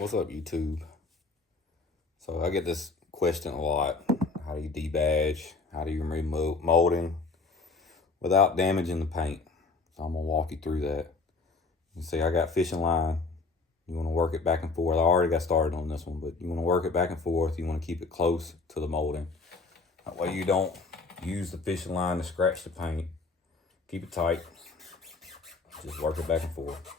What's up, YouTube? So I get this question a lot. How do you debadge? How do you remove molding without damaging the paint? So I'm gonna walk you through that. You see I got fishing line. You wanna work it back and forth. I already got started on this one, but you wanna work it back and forth. You wanna keep it close to the molding. That way you don't use the fishing line to scratch the paint. Keep it tight. Just work it back and forth.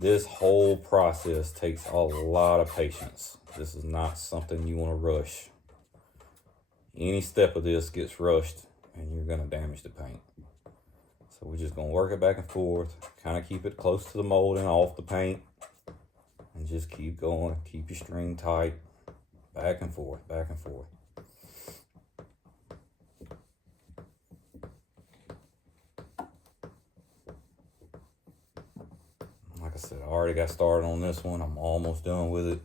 This whole process takes a lot of patience. This is not something you want to rush. Any step of this gets rushed and you're going to damage the paint. So we're just going to work it back and forth, kind of keep it close to the molding, off the paint, and just keep going. Keep your string tight, back and forth, back and forth. Like I said, I already got started on this one. I'm almost done with it.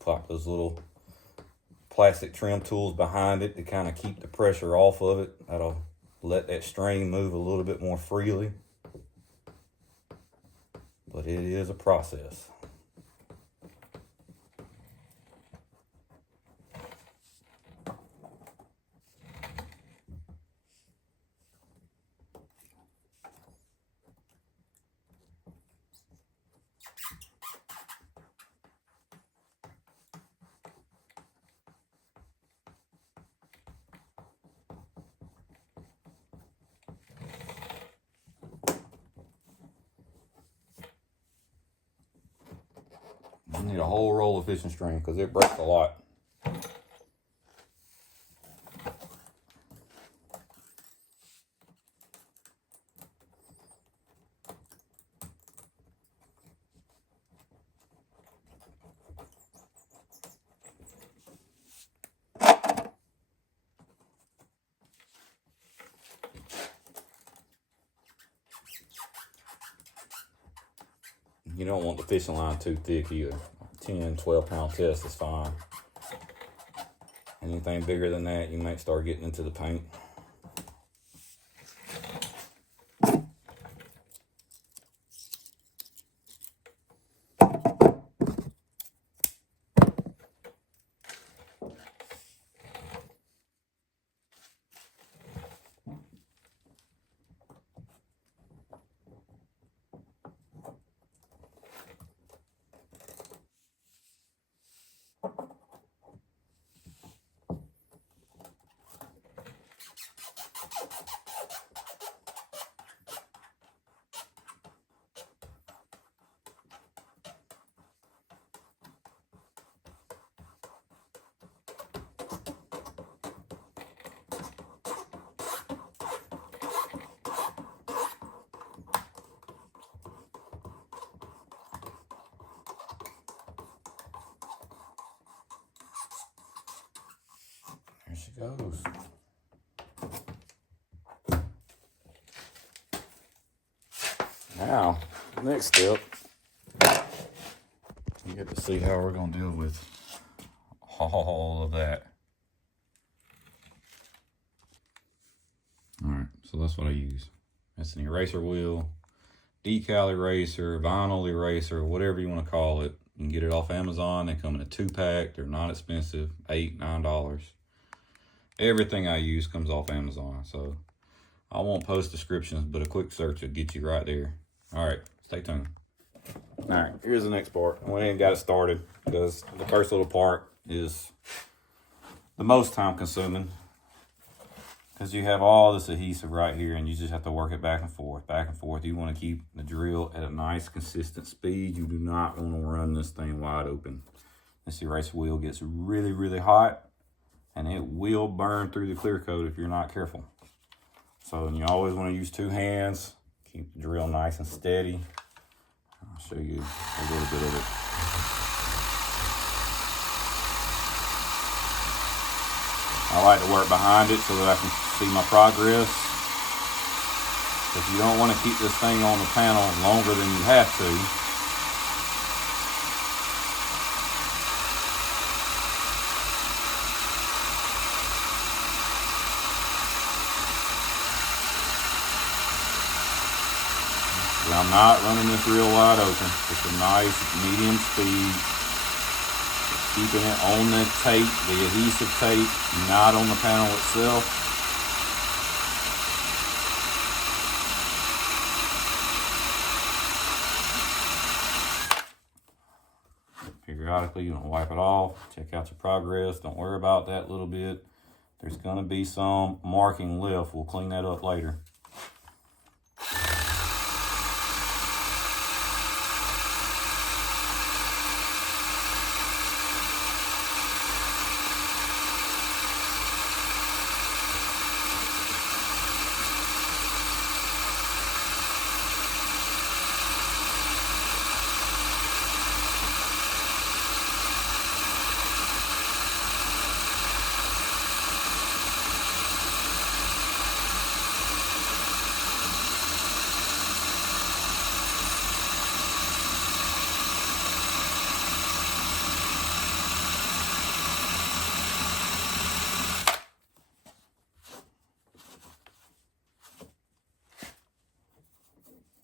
Pop those little plastic trim tools behind it to kind of keep the pressure off of it. That'll let that string move a little bit more freely. But it is a process. You need a whole roll of fishing string because it breaks a lot. You don't want the fishing line too thick either. 10, 12 pound test is fine. Anything bigger than that, you might start getting into the paint. There she goes. Now, next step, you get to see how we're going to deal with all of that. All right, so that's what I use. It's an eraser wheel, decal eraser, vinyl eraser, whatever you want to call it. You can get it off Amazon. They come in a 2-pack. They're not expensive, $8, $9. Everything I use comes off Amazon, so I won't post descriptions, but a quick search will get you right there. All right, stay tuned. All right, here's the next part. I went ahead and got it started because the first little part is the most time consuming because you have all this adhesive right here and you just have to work it back and forth, back and forth. You want to keep the drill at a nice consistent speed. You do not want to run this thing wide open. This eraser wheel gets really, really hot and it will burn through the clear coat if you're not careful. So you always want to use 2 hands. Keep the drill nice and steady. I'll show you a little bit of it. I like to work behind it so that I can see my progress. If you don't want to keep this thing on the panel longer than you have to, But I'm not running this real wide open. It's a nice medium speed. Keeping it on the tape, the adhesive tape, not on the panel itself. Periodically, you want to wipe it off, check out your progress. Don't worry about that little bit. There's going to be some marking left. We'll clean that up later.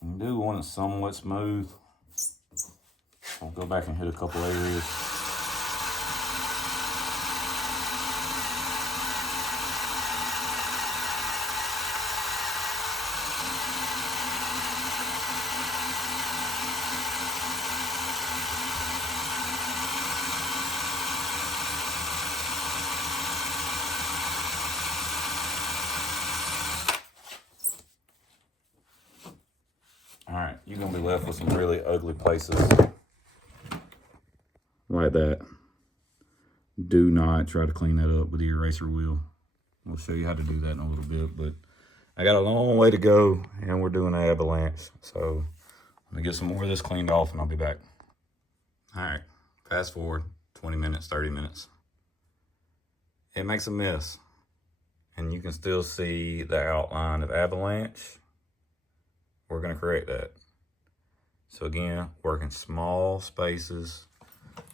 You do want it somewhat smooth. I'll go back and hit a couple areas. Alright, you're going to be left with some really ugly places like that. Do not try to clean that up with the eraser wheel. We'll show you how to do that in a little bit, but I got a long way to go and we're doing an avalanche. So let me get some more of this cleaned off and I'll be back. Alright, fast forward 20 minutes, 30 minutes. It makes a mess and you can still see the outline of avalanche. We're going to correct that. So again, working small spaces.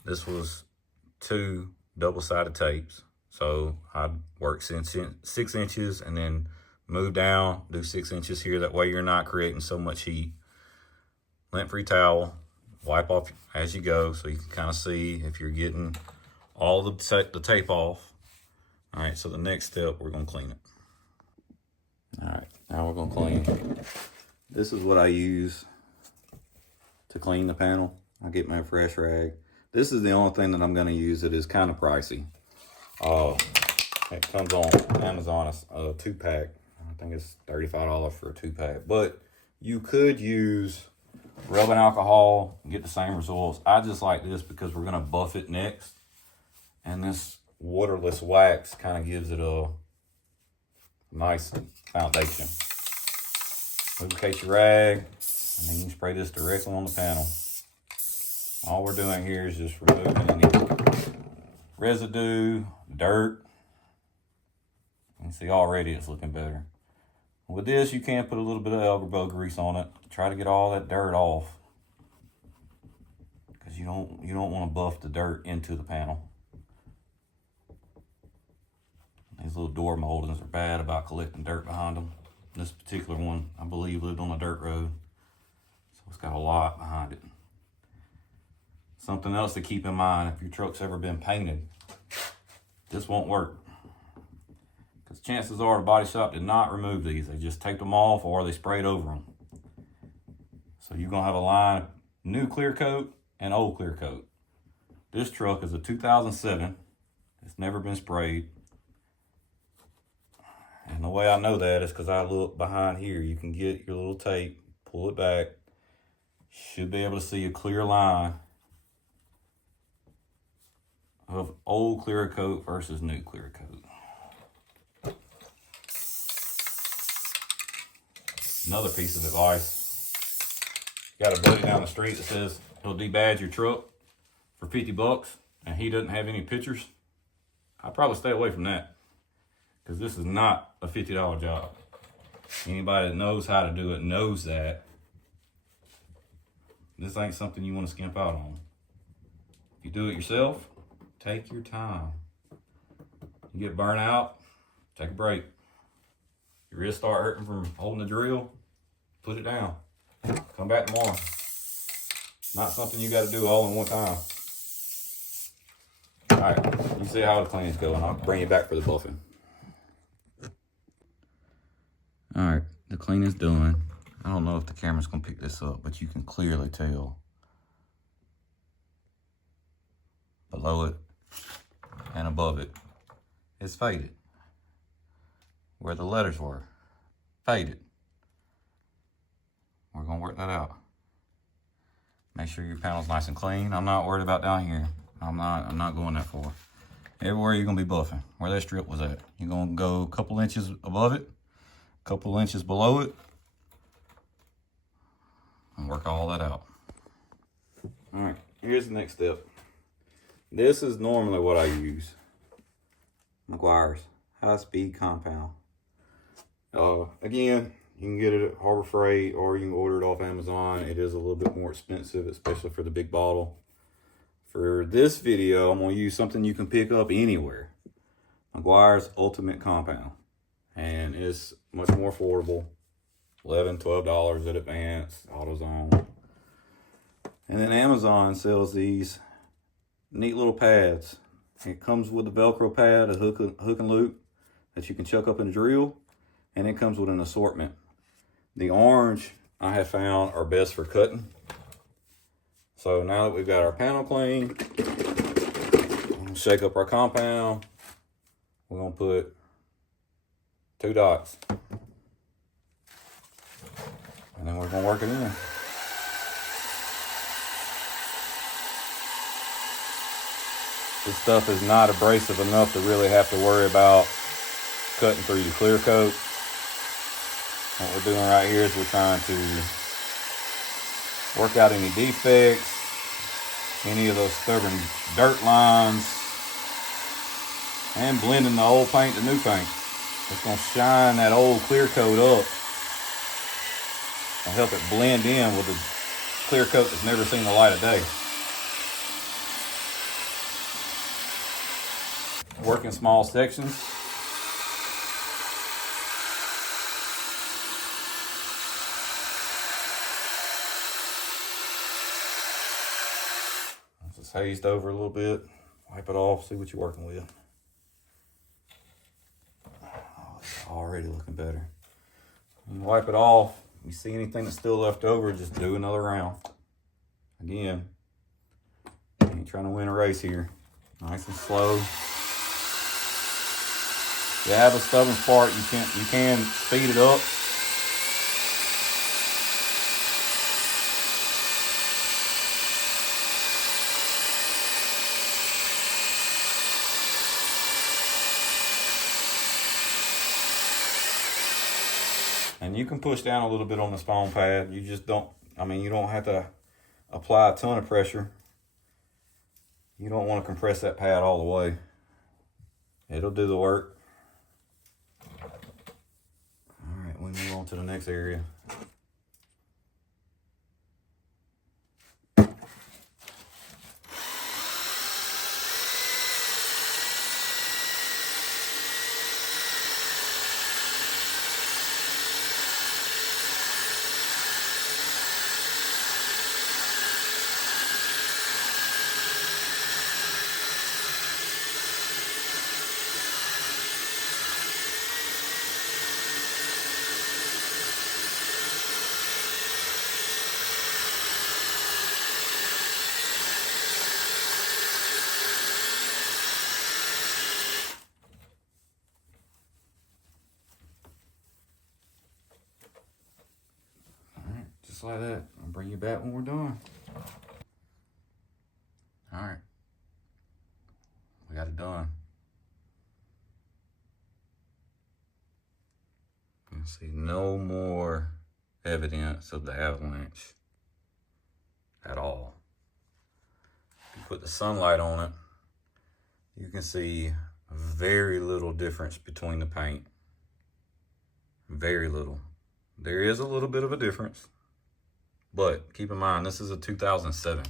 This was 2 double-sided tapes. So I'd work 6 inches and then move down, do 6 inches here. That way you're not creating so much heat. Lint-free towel, wipe off as you go so you can kind of see if you're getting all the tape off. All right, so the next step, we're going to clean it. All right, now we're going to clean. This is what I use to clean the panel. I get my fresh rag. This is the only thing that I'm going to use that is kind of pricey. It comes on Amazon, a 2-pack. I think it's $35 for a 2-pack. But you could use rubbing alcohol and get the same results. I just like this because we're going to buff it next. And this waterless wax kind of gives it a nice foundation. Lubricate your rag, and then you can spray this directly on the panel. All we're doing here is just removing any residue, dirt. You can see already it's looking better. With this, you can put a little bit of elbow grease on it. Try to get all that dirt off, because you don't want to buff the dirt into the panel. These little door moldings are bad about collecting dirt behind them. This particular one, I believe, lived on a dirt road, so it's got a lot behind it. Something else to keep in mind, if your truck's ever been painted, this won't work. Because chances are the body shop did not remove these. They just taped them off or they sprayed over them. So you're going to have a line of new clear coat and old clear coat. This truck is a 2007. It's never been sprayed. And the way I know that is because I look behind here. You can get your little tape, pull it back. Should be able to see a clear line of old clear coat versus new clear coat. Another piece of advice. You got a buddy down the street that says he'll DeBadge your truck for $50 and he doesn't have any pictures. I'd probably stay away from that, because this is not a $50 job. Anybody that knows how to do it knows that. This ain't something you want to skimp out on. If you do it yourself, take your time. You get burnt out, take a break. Your wrist start hurting from holding the drill, put it down. Come back tomorrow. Not something you got to do all in one time. All right, you see how the cleaning's going. I'll bring you back for the buffing. All right, the clean is done. I don't know if the camera's gonna pick this up, but you can clearly tell below it and above it is faded. Where the letters were, faded. We're gonna work that out. Make sure your panel's nice and clean. I'm not worried about down here. I'm not going that far. Everywhere you're gonna be buffing, where that strip was at. You're gonna go a couple inches above it, a couple inches below it, and work all that out. All right, here's the next step. This is normally what I use. McGuire's high-speed compound. Again, you can get it at Harbor Freight or you can order it off Amazon. It is a little bit more expensive, especially for the big bottle. For this video, I'm gonna use something you can pick up anywhere. McGuire's Ultimate Compound. And it's much more affordable. $11, $12 at Advance, AutoZone. And then Amazon sells these neat little pads. It comes with a Velcro pad, a hook and loop that you can chuck up in a drill. And it comes with an assortment. The orange I have found are best for cutting. So now that we've got our panel clean, we're gonna shake up our compound. We're gonna put 2 dots. And then we're gonna work it in. This stuff is not abrasive enough to really have to worry about cutting through your clear coat. What we're doing right here is we're trying to work out any defects, any of those stubborn dirt lines, and blending the old paint to new paint. It's gonna shine that old clear coat up and help it blend in with the clear coat that's never seen the light of day. Work in small sections. Just hazed over a little bit. Wipe it off, see what you're working with. Oh, it's already looking better. You wipe it off. You see anything that's still left over, just do another round. Again, you ain't trying to win a race here. Nice and slow. If you have a stubborn part, you can speed it up. And you can push down a little bit on the spawn pad. You just don't, you don't have to apply a ton of pressure. You don't want to compress that pad all the way. It'll do the work. All right, we move on to the next area. Just like that. I'll bring you back when we're done. All right. We got it done. You can see no more evidence of the avalanche at all. If you put the sunlight on it, you can see very little difference between the paint. Very little. There is a little bit of a difference. But keep in mind, this is a 2007.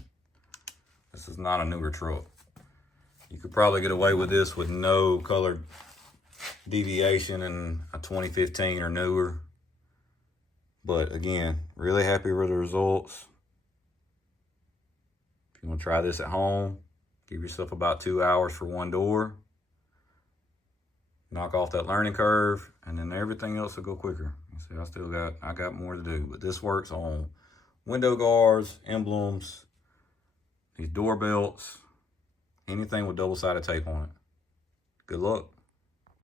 This is not a newer truck. You could probably get away with this with no color deviation in a 2015 or newer. But again, really happy with the results. If you want to try this at home, give yourself about 2 hours for one door. Knock off that learning curve, and then everything else will go quicker. See, I got more to do, but this works on window guards, emblems, these door belts, anything with double-sided tape on it. Good luck.